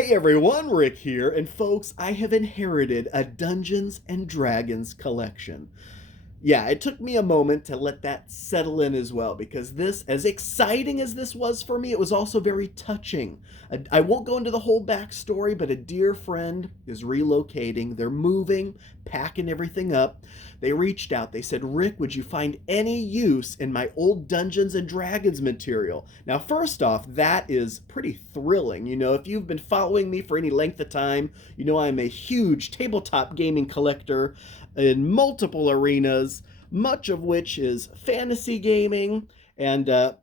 Hey everyone, Rick here, and folks, I have inherited a Dungeons and Dragons collection. Yeah, it took me a moment to let that settle in as well because this, as exciting as this was for me, it was also very touching. I won't go into the whole backstory, but a dear friend is relocating. They're moving, packing everything up. They reached out. They said, Rick, would you find any use in my old Dungeons and Dragons material? Now, first off, that is pretty thrilling. You know, if you've been following me for any length of time, you know I'm a huge tabletop gaming collector in multiple arenas, much of which is fantasy gaming. And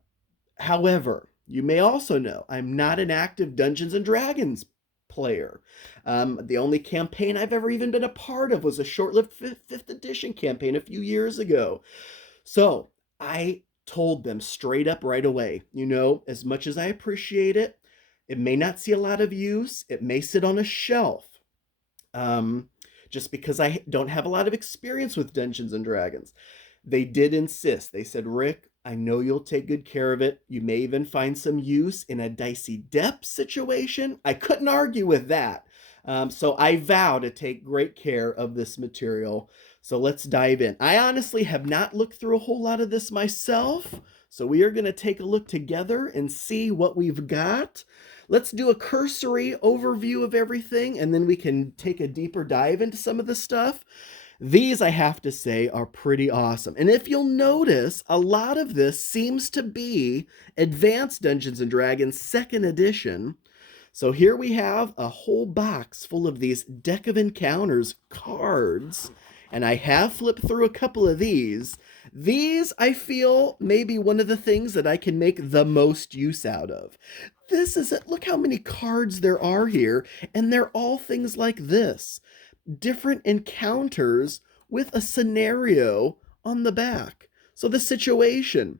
however, you may also know I'm not an active Dungeons and Dragons player. The only campaign I've ever even been a part of was a short-lived fifth edition campaign a few years ago. So I told them straight up right away, you know, as much as I appreciate it, it may not see a lot of use. It may sit on a shelf. Um, just because I don't have a lot of experience with Dungeons and Dragons. They did insist. They said, Rick, I know you'll take good care of it. You may even find some use in a dicey depth situation. I couldn't argue with that. So I vow to take great care of this material. So let's dive in. I honestly have not looked through a whole lot of this myself. So we are going to take a look together and see what we've got. Let's do a cursory overview of everything, and then we can take a deeper dive into some of the stuff. These, I have to say, are pretty awesome. And if you'll notice, a lot of this seems to be Advanced Dungeons and Dragons 2nd edition. So here we have a whole box full of these Deck of Encounters cards. And I have flipped through a couple of these. These, I feel, may be one of the things that I can make the most use out of. This is it. Look how many cards there are here. And they're all things like this. Different encounters with a scenario on the back. So the situation.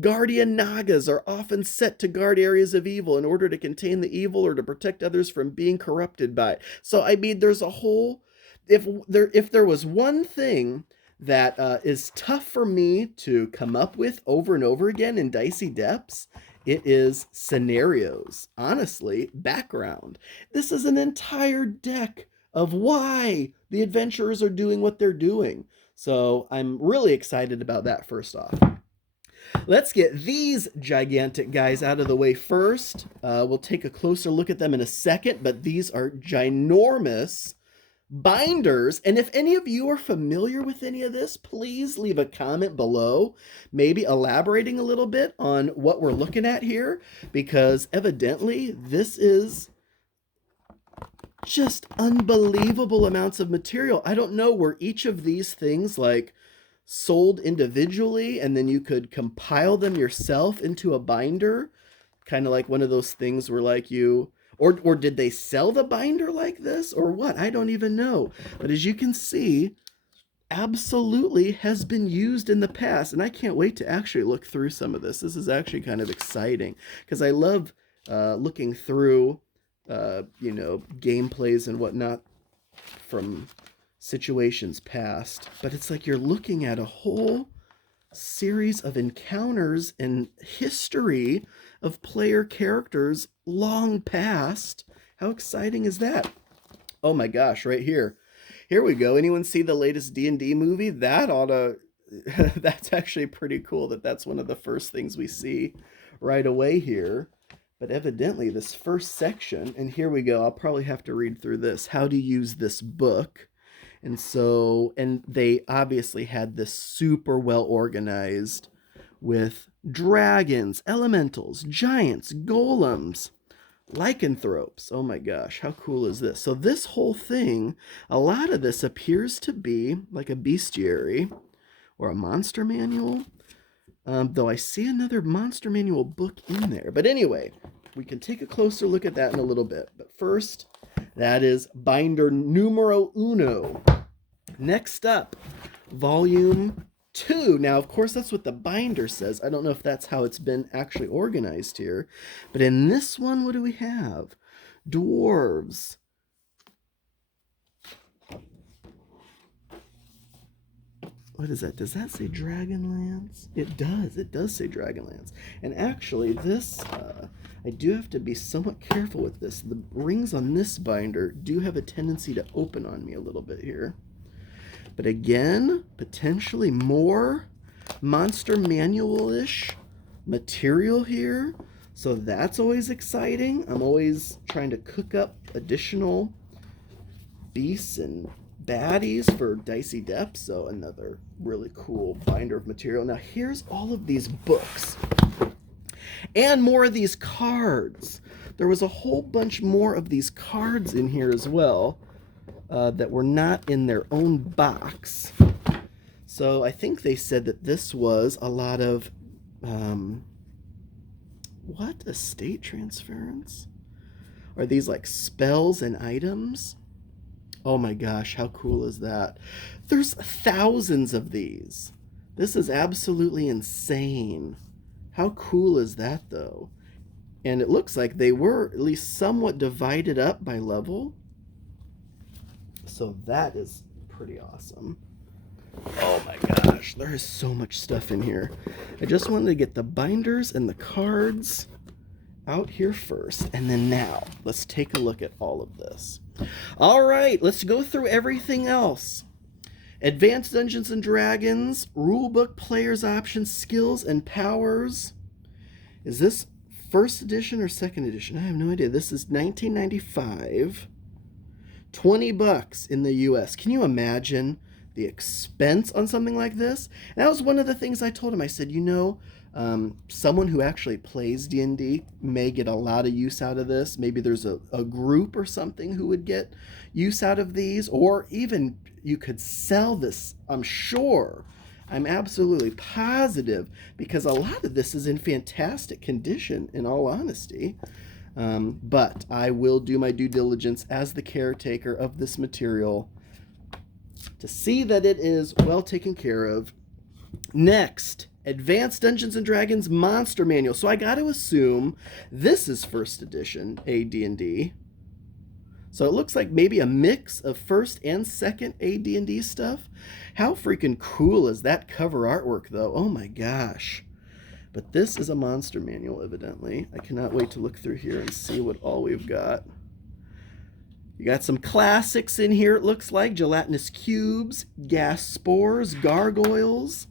Guardian Nagas are often set to guard areas of evil in order to contain the evil or to protect others from being corrupted by it. So, I mean, there's a whole... If there was one thing that is tough for me to come up with over and over again in Dicey Depths, it is scenarios. Honestly, background. This is an entire deck of why the adventurers are doing what they're doing. So I'm really excited about that first off. Let's get these gigantic guys out of the way first. We'll take a closer look at them in a second, but these are ginormous binders. And if any of you are familiar with any of this, please leave a comment below, maybe elaborating a little bit on what we're looking at here, because evidently this is just unbelievable amounts of material. I don't know, were each of these things like sold individually and then you could compile them yourself into a binder, kind of like one of those things where like you or did they sell the binder like this or what? I don't even know. But as you can see, absolutely has been used in the past, and I can't wait to actually look through some of this. This is actually kind of exciting because I love looking through gameplays and whatnot from situations past, but it's like you're looking at a whole series of encounters and history of player characters long past. How exciting is that? Oh my gosh, right here. Here we go. Anyone see the latest D&D movie? That ought to that's actually pretty cool that that's one of the first things we see right away here. But evidently this first section, and here we go. I'll probably have to read through this. How to use this book. And they obviously had this super well organized with dragons, elementals, giants, golems, lycanthropes. Oh my gosh, how cool is this? So this whole thing, a lot of this appears to be like a bestiary or a monster manual. Though I see another monster manual book in there. But anyway, we can take a closer look at that in a little bit. But first, that is binder numero uno. Next up, volume 2. Now, of course, that's what the binder says. I don't know if that's how it's been actually organized here. But in this one, what do we have? Dwarves. what is that? Does that say Dragonlance? It does. It does say Dragonlance. And actually, this, I do have to be somewhat careful with this. The rings on this binder do have a tendency to open on me a little bit here. But again, potentially more Monster Manual-ish material here. So that's always exciting. I'm always trying to cook up additional beasts and baddies for Dicey Depths. So another really cool binder of material. Now here's all of these books and more of these cards. There was a whole bunch more of these cards in here as well that were not in their own box. So I think they said that this was a lot of what? Estate transference? Are these like spells and items? Oh my gosh, how cool is that? There's thousands of these. This is absolutely insane. How cool is that though? And it looks like they were at least somewhat divided up by level. So that is pretty awesome. Oh my gosh, there is so much stuff in here. I just wanted to get the binders and the cards out here first, and then now let's take a look at all of this. All right, let's go through everything else. Advanced Dungeons and Dragons, rulebook, players' options, skills, and powers. Is this first edition or second edition? I have no idea. This is 1995. $20 in the US. Can you imagine the expense on something like this? And that was one of the things I told him. I said, you know, someone who actually plays D&D may get a lot of use out of this. Maybe there's a group or something who would get use out of these, or even you could sell this, I'm sure. I'm absolutely positive, because a lot of this is in fantastic condition, in all honesty. But I will do my due diligence as the caretaker of this material to see that it is well taken care of. Next, Advanced Dungeons and Dragons Monster Manual. So I got to assume this is first edition AD&D. So it looks like maybe a mix of first and second AD&D stuff. How freaking cool is that cover artwork though? Oh my gosh. But this is a monster manual, evidently. I cannot wait to look through here and see what all we've got. You got some classics in here, it looks like. Gelatinous cubes, gas spores, gargoyles,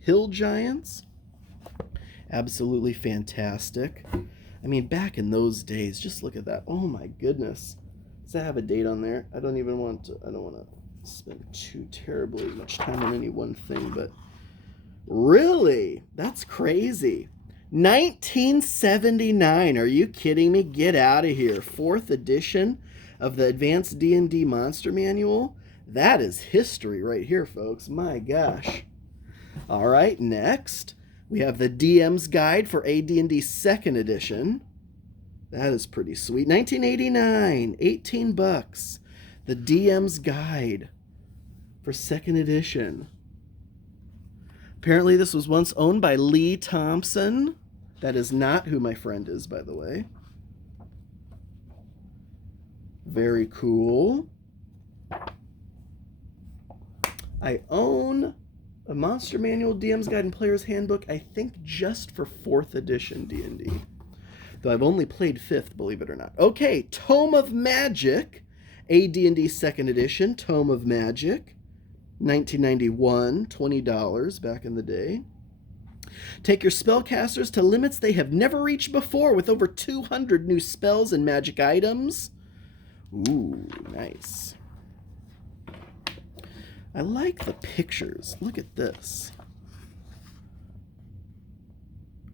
hill giants. Absolutely fantastic. I mean, back in those days, just look at that. Oh my goodness. Does that have a date on there? I don't want to spend too terribly much time on any one thing, but really? That's crazy. 1979. Are you kidding me? Get out of here. 4th edition of the Advanced D&D Monster Manual. That is history right here, folks. My gosh. All right, next, we have the DM's Guide for AD&D 2nd edition. That is pretty sweet. 1989, $18. The DM's Guide for 2nd edition. Apparently this was once owned by Lee Thompson. That is not who my friend is, by the way. Very cool. I own a Monster Manual, DM's Guide, and Player's Handbook, I think just for 4th edition D&D. Though I've only played 5th, believe it or not. Okay, Tome of Magic, AD&D 2nd edition, Tome of Magic. 1991, $20 back in the day. Take your spellcasters to limits they have never reached before with over 200 new spells and magic items. Ooh, nice. I like the pictures. Look at this.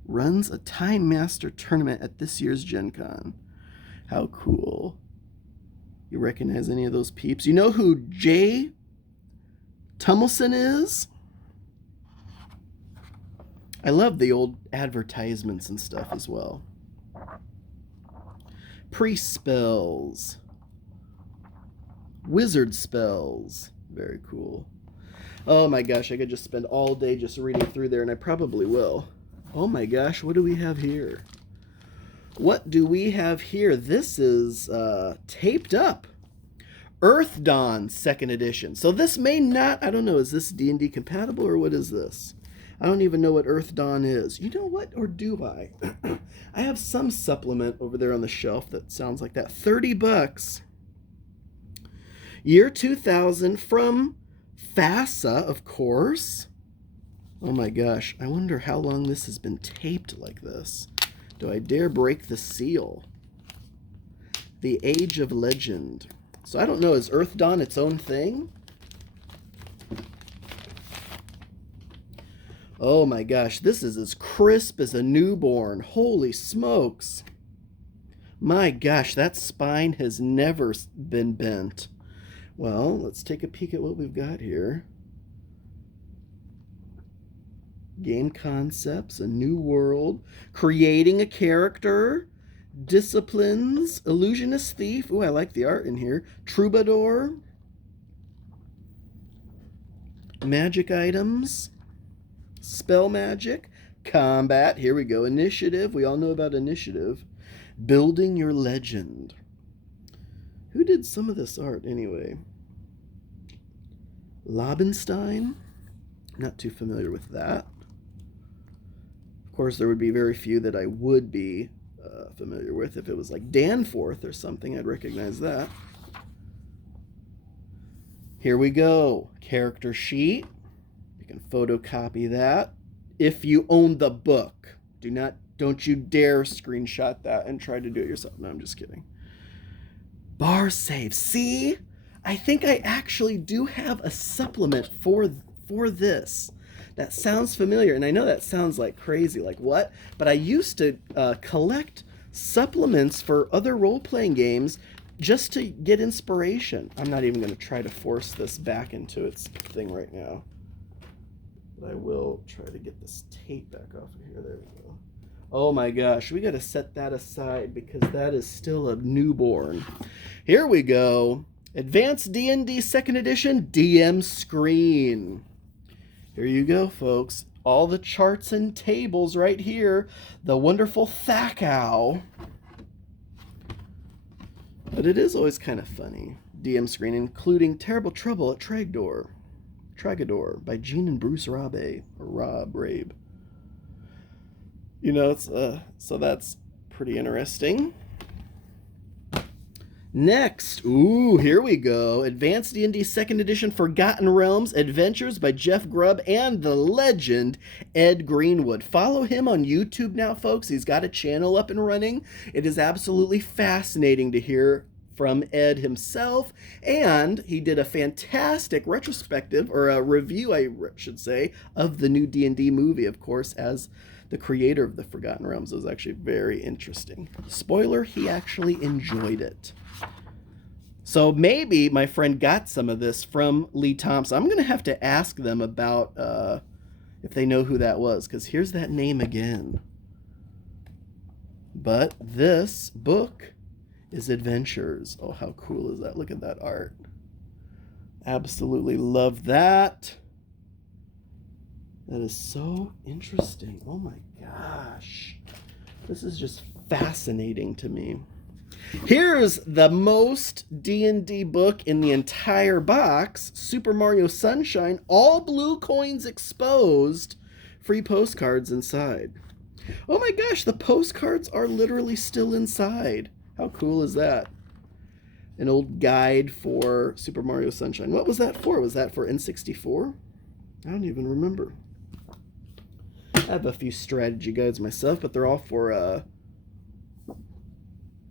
Runs a Time Master tournament at this year's Gen Con. How cool. You recognize any of those peeps? You know who Jay Tummelson is? I love the old advertisements and stuff as well. Priest spells. Wizard spells. Very cool. Oh my gosh, I could just spend all day just reading through there, and I probably will. Oh my gosh, what do we have here? What do we have here? This is taped up. Earth Dawn 2nd edition. So this may not, I don't know, is this D&D compatible or what is this? I don't even know what Earth Dawn is. You know what, or do I? I have some supplement over there on the shelf that sounds like that. $30. Year 2000 from FASA, of course. Oh my gosh, I wonder how long this has been taped like this. Do I dare break the seal? The Age of Legend. So I don't know, is Earth Dawn its own thing? Oh my gosh, this is as crisp as a newborn. Holy smokes. My gosh, that spine has never been bent. Well, let's take a peek at what we've got here. Game concepts, a new world, creating a character, disciplines, illusionist thief. Ooh, I like the art in here. Troubadour, magic items, spell magic, combat. Here we go. Initiative. We all know about initiative. Building your legend. Who did some of this art anyway? Lobenstein. Not too familiar with that. Of course, there would be very few that I would be familiar with. If it was like Danforth or something, I'd recognize that. Here we go. Character sheet. You can photocopy that. If you own the book, don't you dare screenshot that and try to do it yourself. No, I'm just kidding. Bar save. See? I think I actually do have a supplement for this. That sounds familiar, and I know that sounds like crazy, like what? But I used to collect supplements for other role-playing games just to get inspiration. I'm not even going to try to force this back into its thing right now. But I will try to get this tape back off of here. There we go. Oh my gosh, we got to set that aside because that is still a newborn. Here we go. Advanced D&D 2nd edition DM screen. Here you go, folks. All the charts and tables right here. The wonderful Thackow. But it is always kind of funny. DM screen, including Terrible Trouble at Tragador by Gene and Bruce Rabe. Or Rob Rabe. You know, it's so that's pretty interesting. Next, here we go. Advanced D&D 2nd edition Forgotten Realms Adventures by Jeff Grubb and the legend Ed Greenwood. Follow him on YouTube now, folks. He's got a channel up and running. It is absolutely fascinating to hear from Ed himself, and he did a fantastic retrospective, or a review, I should say, of the new D&D movie, of course, as the creator of the Forgotten Realms. It was actually very interesting. Spoiler, he actually enjoyed it. So maybe my friend got some of this from Lee Thompson. I'm going to have to ask them about if they know who that was, because here's that name again. But this book is Adventures. Oh, how cool is that? Look at that art. Absolutely love that. That is so interesting. Oh my gosh. This is just fascinating to me. Here's the most D&D book in the entire box. Super Mario Sunshine. All blue coins exposed. Free postcards inside. Oh my gosh, the postcards are literally still inside. How cool is that? An old guide for Super Mario Sunshine. What was that for? Was that for N64? I don't even remember. I have a few strategy guides myself, but they're all for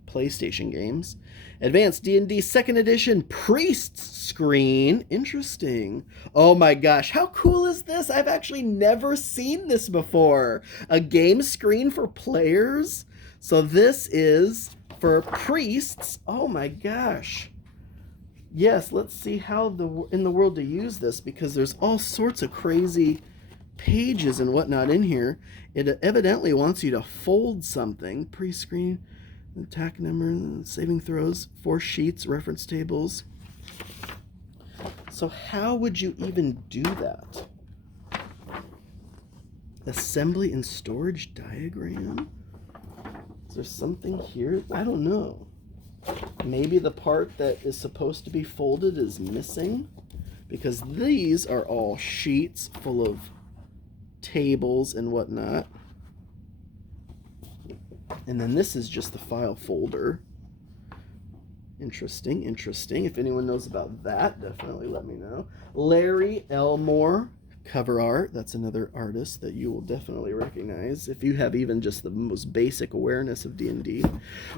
PlayStation games. Advanced D&D 2nd edition Priest's screen. Interesting. Oh my gosh, how cool is this? I've actually never seen this before. A game screen for players. So this is for priests. Oh my gosh. Yes, let's see how in the world to use this, because there's all sorts of crazy pages and whatnot in here. It evidently wants you to fold something. Pre-screen, attack number, saving throws, 4 sheets, reference tables. So how would you even do that? Assembly and storage diagram? Is there something here? I don't know. Maybe the part that is supposed to be folded is missing, because these are all sheets full of tables and whatnot. And then this is just the file folder. Interesting, interesting. If anyone knows about that, definitely let me know. Larry Elmore, cover art. That's another artist that you will definitely recognize if you have even just the most basic awareness of D&D.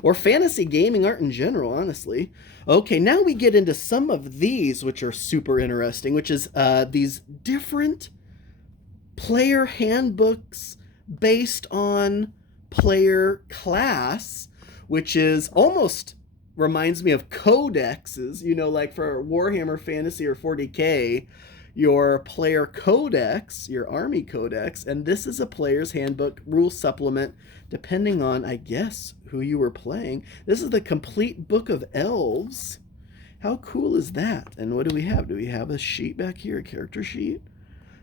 Or fantasy gaming art in general, honestly. Okay, now we get into some of these, which are super interesting, which is these different player handbooks based on player class, which is almost reminds me of codexes, you know, like for Warhammer Fantasy or 40K, your player codex, your army codex, and this is a player's handbook rule supplement depending on, I guess, who you were playing. This is the complete book of elves. How cool is that? And what do we have? Do we have a sheet back here, a character sheet?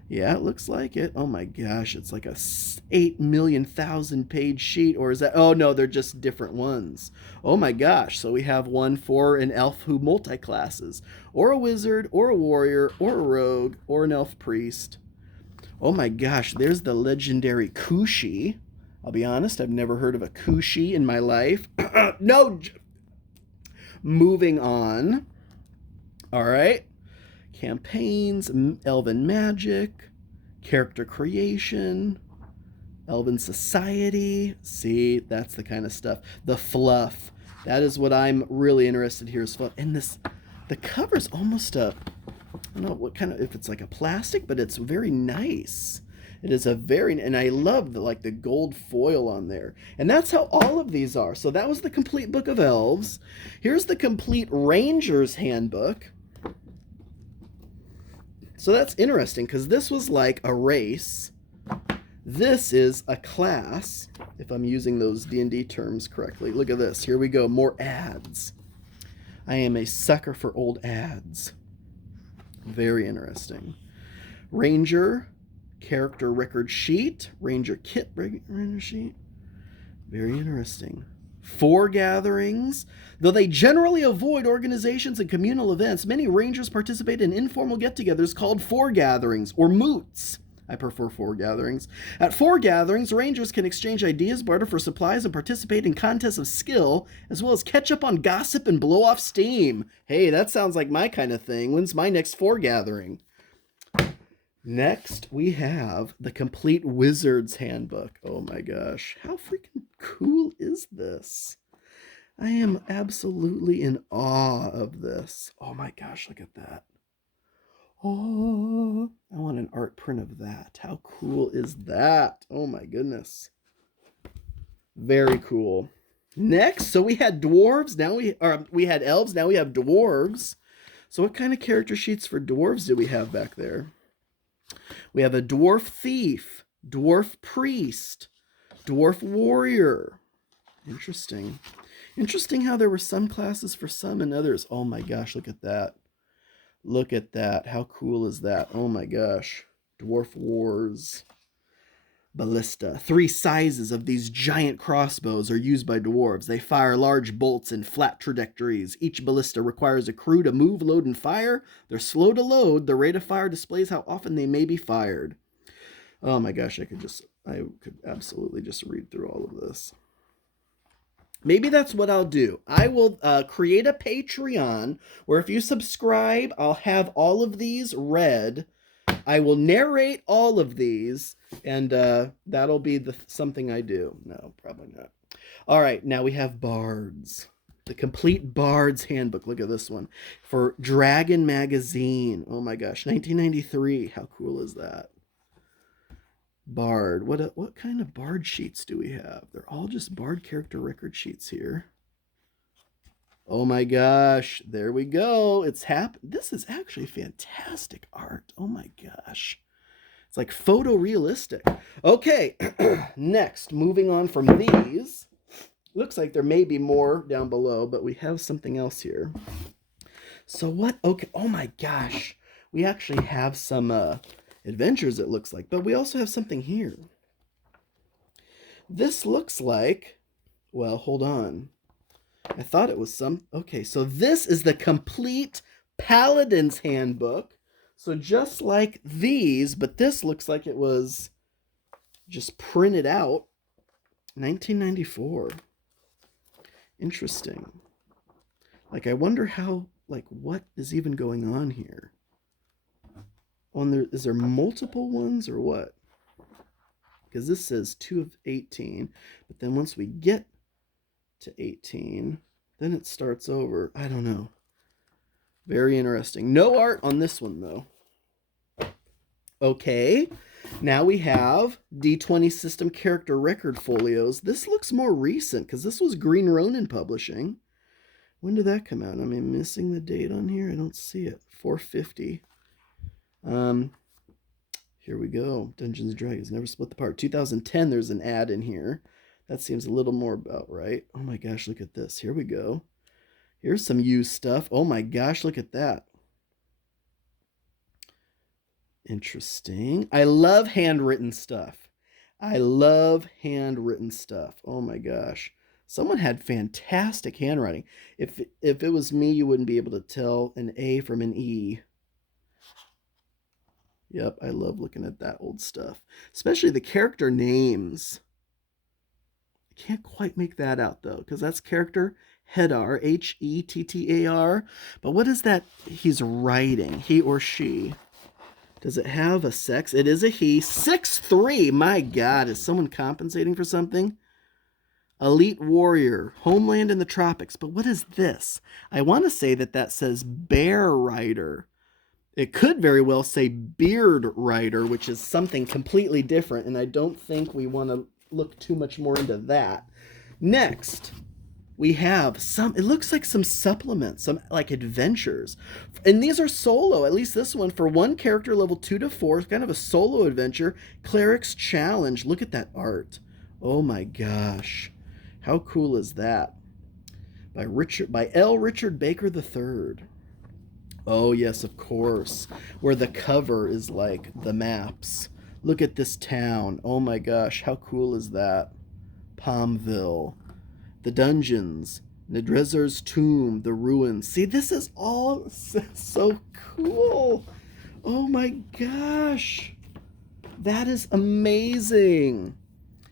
Yeah, it looks like it. Oh my gosh, it's like a 8,000,000 page sheet, or is that? Oh no, they're just different ones. Oh my gosh, so we have one for an elf who multi-classes, or a wizard, or a warrior, or a rogue, or an elf priest. Oh my gosh, there's the legendary Kushi. I'll be honest, I've never heard of a Kushi in my life. No! Moving on. All right. Campaigns, elven magic, character creation, elven society. See, that's the kind of stuff. The fluff. That is what I'm really interested here is fluff. And this, the cover's almost a, I don't know what kind of, if it's like a plastic, but it's very nice. It is a very, and I love the, like the gold foil on there. And that's how all of these are. So that was the complete book of elves. Here's the complete ranger's handbook. So that's interesting because this was like a race. This is a class, if I'm using those D&D terms correctly. Look at this. Here we go. More ads. I am a sucker for old ads. Very interesting. Ranger, character record sheet. Ranger kit ranger sheet. Very interesting. Foregatherings. Though they generally avoid organizations and communal events, many rangers participate in informal get-togethers called foregatherings or moots. I prefer foregatherings. At foregatherings, rangers can exchange ideas, barter for supplies, and participate in contests of skill, as well as catch up on gossip and blow off steam. Hey, that sounds like my kind of thing. When's my next foregathering? Next, we have the complete wizard's handbook. Oh my gosh, how freaking cool is this? I am absolutely in awe of this. Oh my gosh, look at that. Oh, I want an art print of that. How cool is that? Oh my goodness. Very cool. Next, so we had dwarves. Now we had elves. Now we have dwarves. So what kind of character sheets for dwarves do we have back there? We have a dwarf thief, dwarf priest, dwarf warrior. Interesting. Interesting how there were some classes for some and others. Oh my gosh, look at that. Look at that. How cool is that? Oh my gosh. Dwarf wars. Ballista. 3 sizes of these giant crossbows are used by dwarves. They fire large bolts in flat trajectories. Each ballista requires a crew to move, load, and fire. They're slow to load. The rate of fire displays how often they may be fired. Oh my gosh, I could absolutely just read through all of this. Maybe that's what I'll do. I will create a Patreon where if you subscribe, I'll have all of these read. I will narrate all of these, and that'll be something I do. No, probably not. All right, now we have bards. The complete Bard's Handbook. Look at this one. For Dragon Magazine. Oh my gosh, 1993. How cool is that? Bard. What kind of Bard sheets do we have? They're all just Bard character record sheets here. Oh my gosh, there we go. This is actually fantastic art. Oh my gosh. It's like photorealistic. Okay, next, moving on from these. Looks like there may be more down below, but we have something else here. So what? Okay, oh my gosh. We actually have some adventures, it looks like, but we also have something here. This looks like, well, hold on. I thought it was some. Okay, so this is the complete Paladin's Handbook. So just like these, but this looks like it was just printed out 1994. Interesting. Like, I wonder how, like, what is even going on here? Is there multiple ones or what? Because this says 2 of 18, but then once we get to 18, then it starts over. I don't know. Very interesting. No art on this one, though. Okay, now we have D20 System Character Record Folios. This looks more recent because this was Green Ronin Publishing. When did that come out? Am I missing the date on here? I don't see it. 450. Here we go. Dungeons and Dragons Never Split the Part. 2010, there's an ad in here. That seems a little more about right. Oh my gosh, look at this. Here we go. Here's some used stuff. Oh my gosh, look at that. Interesting. I love handwritten stuff. I love handwritten stuff. Oh my gosh. Someone had fantastic handwriting. If it was me, you wouldn't be able to tell an A from an E. Yep, I love looking at that old stuff. Especially the character names. I can't quite make that out, though, because that's character Hedar, Hettar. But what is that he's writing? He or she? Does it have a sex? It is a he. 6'3". My God, is someone compensating for something? Elite warrior, homeland in the tropics. But what is this? I want to say that says bear rider. It could very well say beard rider, which is something completely different, and I don't think we want to look too much more into that. Next, we have it looks like some supplements, some like adventures. And these are solo, at least this one, for one character, level 2 to 4, kind of a solo adventure. Cleric's Challenge. Look at that art. Oh my gosh. How cool is that? By L. Richard Baker III. Oh, yes, of course. Where the cover is like the maps. Look at this town. Oh my gosh, how cool is that? Palmville. The dungeons. Nedrezer's tomb. The ruins. See, this is all so cool. Oh my gosh. That is amazing.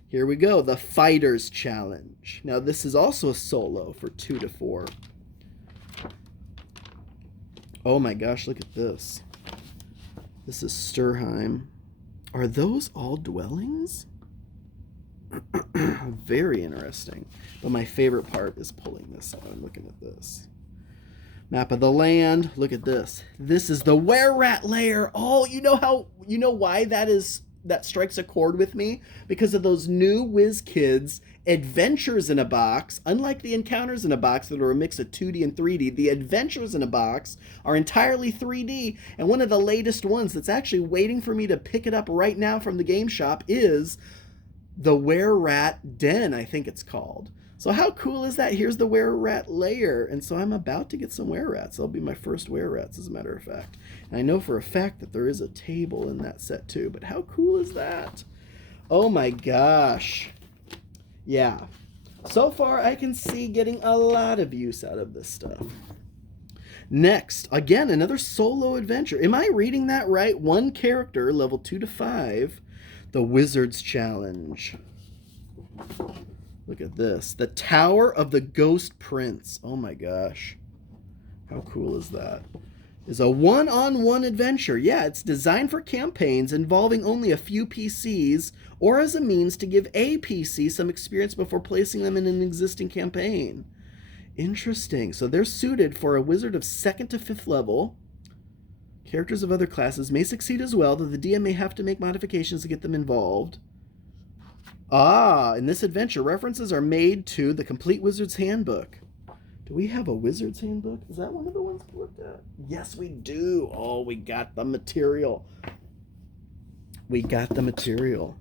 Here we go. The Fighter's Challenge. Now, this is also a solo for 2 to 4. Oh my gosh, look at this. This is Sturheim. Are those all dwellings? Very interesting. But my favorite part is pulling this out and looking at this. Map of the land. Look at this. This is the were-rat lair. Oh, you know why that strikes a chord with me? Because of those new Whiz Kids adventures in a box. Unlike the encounters in a box that are a mix of 2D and 3D, the adventures in a box are entirely 3D. And one of the latest ones that's actually waiting for me to pick it up right now from the game shop is the Were-Rat Den, I think it's called. So how cool is that? Here's the Were-Rat lair. And so I'm about to get some Were-Rats. They'll be my first Were-Rats, as a matter of fact. And I know for a fact that there is a table in that set too. But how cool is that? Oh my gosh. Yeah. So far, I can see getting a lot of use out of this stuff. Next, again, another solo adventure. Am I reading that right? One character, level 2 to 5. The Wizard's Challenge. Look at this. The Tower of the Ghost Prince. Oh my gosh. How cool is that? Is a one-on-one adventure. Yeah, it's designed for campaigns involving only a few PCs or as a means to give a PC some experience before placing them in an existing campaign. Interesting. So they're suited for a wizard of 2nd to 5th level. Characters of other classes may succeed as well, though the DM may have to make modifications to get them involved. In this adventure, references are made to the Complete Wizard's Handbook. Do we have a Wizard's Handbook? Is that one of the ones we looked at? Yes, we do. Oh, we got the material. We got the material.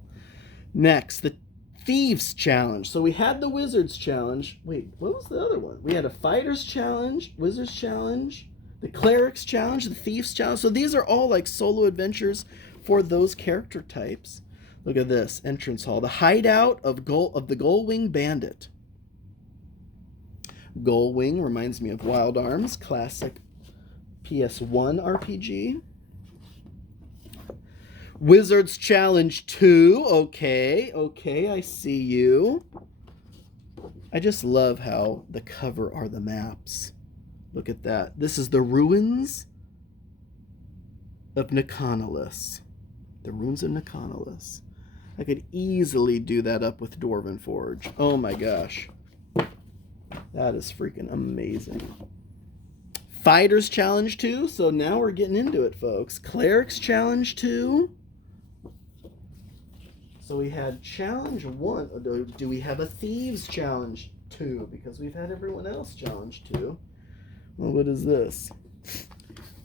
Next, the Thieves Challenge. So we had the Wizard's Challenge. Wait, what was the other one? We had a Fighter's Challenge, Wizard's Challenge, the Cleric's Challenge, the Thieves Challenge. So these are all like solo adventures for those character types. Look at this. Entrance Hall. The Hideout of the Gullwing Bandit. Gullwing reminds me of Wild Arms, classic PS1 RPG. Wizard's Challenge 2. Okay, I see you. I just love how the cover are the maps. Look at that. This is the ruins of Niconolis. The ruins of Niconolis. I could easily do that up with Dwarven Forge. Oh my gosh. That is freaking amazing. Fighters Challenge 2. So now we're getting into it, folks. Clerics Challenge 2. So we had Challenge 1. Do we have a Thieves Challenge 2? Because we've had everyone else Challenge 2. Well, what is this?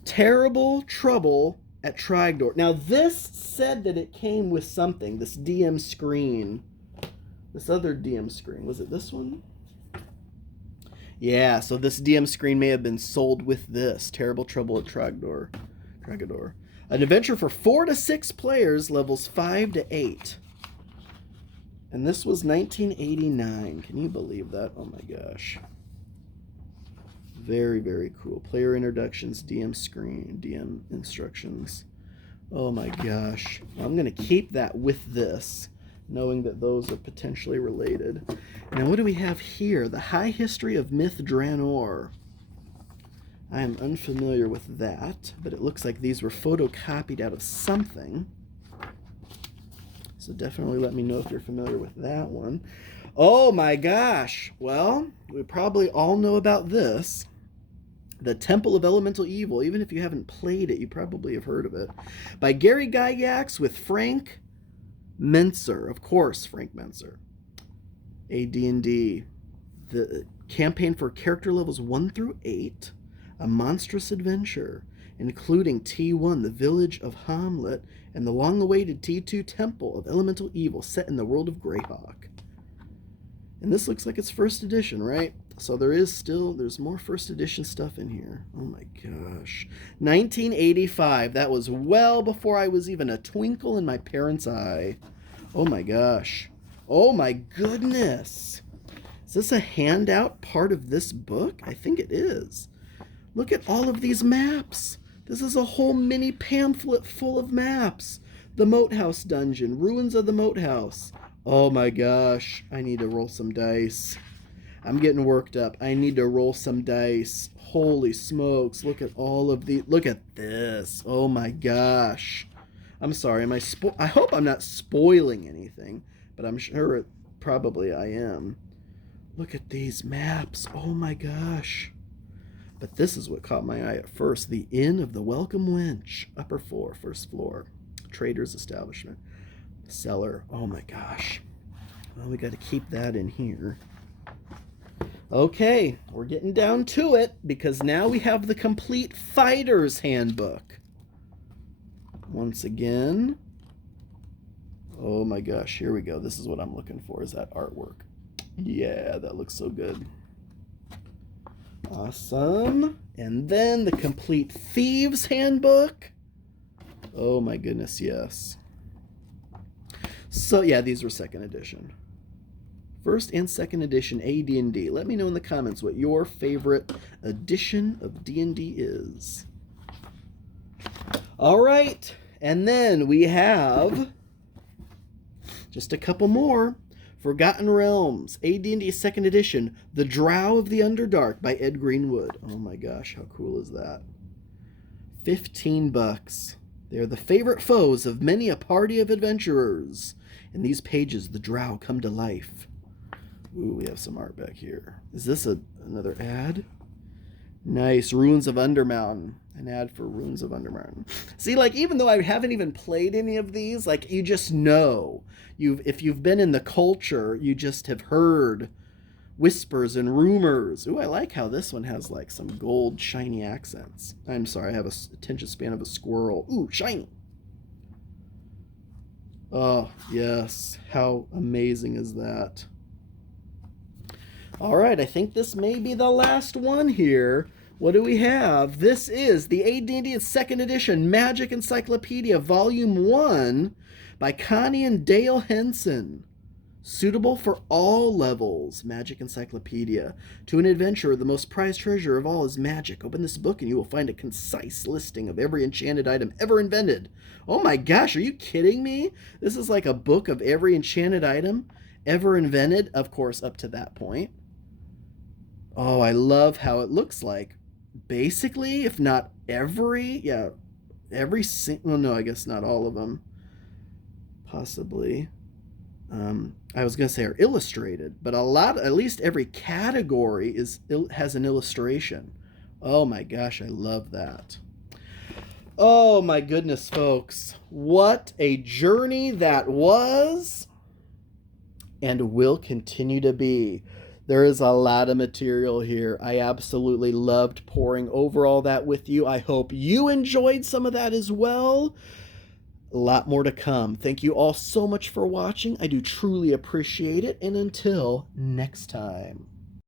Terrible Trouble at Trogdor. Now, this said that it came with something. This DM screen. This other DM screen. Was it this one? Yeah, so this DM screen may have been sold with this. Terrible Trouble at Trogdor. An adventure for 4 to 6 players, levels 5 to 8. And this was 1989. Can you believe that? Oh my gosh. Very, very cool. Player introductions, DM screen, DM instructions. Oh my gosh. I'm going to keep that with this, knowing that those are potentially related. Now, what do we have here? The High History of Myth Draenor. I am unfamiliar with that, but it looks like these were photocopied out of something. So definitely let me know if you're familiar with that one. Oh my gosh. Well, we probably all know about this. The Temple of Elemental Evil. Even if you haven't played it, you probably have heard of it. By Gary Gygax with Frank Menser. Of course, Frank Menser. AD&D. The campaign for character levels 1 through 8. A monstrous adventure, including T1, the village of Hamlet, and the long-awaited T2 Temple of Elemental Evil set in the world of Greyhawk. And this looks like it's first edition, right? So there's more first edition stuff in here. Oh my gosh. 1985. That was well before I was even a twinkle in my parents' eye. Oh my gosh. Oh my goodness. Is this a handout part of this book? I think it is. Look at all of these maps. This is a whole mini pamphlet full of maps. The Moat House Dungeon. Ruins of the Moat House. Oh my gosh. I need to roll some dice. I'm getting worked up. I need to roll some dice. Holy smokes. Look at all of the... Look at this. Oh my gosh. I'm sorry. I hope I'm not spoiling anything, but I'm sure probably I am. Look at these maps. Oh my gosh. But this is what caught my eye at first. The Inn of the Welcome Wench. Upper floor, first floor. Trader's establishment. Cellar. Oh my gosh. Well, we got to keep that in here. Okay, we're getting down to it because now we have the complete Fighter's Handbook. Once again. Oh my gosh, here we go. This is what I'm looking for, is that artwork. Yeah, that looks so good. Awesome. And then the complete Thieves Handbook. Oh my goodness, yes. So yeah, these were second edition. First and second edition AD&D. Let me know in the comments what your favorite edition of D&D is. All right, and then we have just a couple more. Forgotten Realms, AD&D second edition, The Drow of the Underdark by Ed Greenwood. Oh my gosh, how cool is that? $15. They're the favorite foes of many a party of adventurers. In these pages, the Drow come to life. Ooh, we have some art back here. Is this another ad? Nice. Ruins of Undermountain. An ad for Ruins of Undermountain. See, like, even though I haven't even played any of these, like, you just know. If you've been in the culture, you just have heard whispers and rumors. Ooh, I like how this one has, like, some gold shiny accents. I'm sorry, I have a attention span of a squirrel. Ooh, shiny. Oh, yes. How amazing is that? All right, I think this may be the last one here. What do we have? This is the AD&D 2nd Edition Magic Encyclopedia, Volume 1 by Connie and Dale Henson. Suitable for all levels. Magic Encyclopedia. To an adventurer, the most prized treasure of all is magic. Open this book and you will find a concise listing of every enchanted item ever invented. Oh my gosh, are you kidding me? This is like a book of every enchanted item ever invented, of course, up to that point. Oh, I love how it looks like. Basically, if not every, yeah, every single, well, no, I guess not all of them. Possibly. I was going to say are illustrated, but a lot, at least every category has an illustration. Oh my gosh, I love that. Oh my goodness, folks. What a journey that was and will continue to be. There is a lot of material here. I absolutely loved poring over all that with you. I hope you enjoyed some of that as well. A lot more to come. Thank you all so much for watching. I do truly appreciate it. And until next time.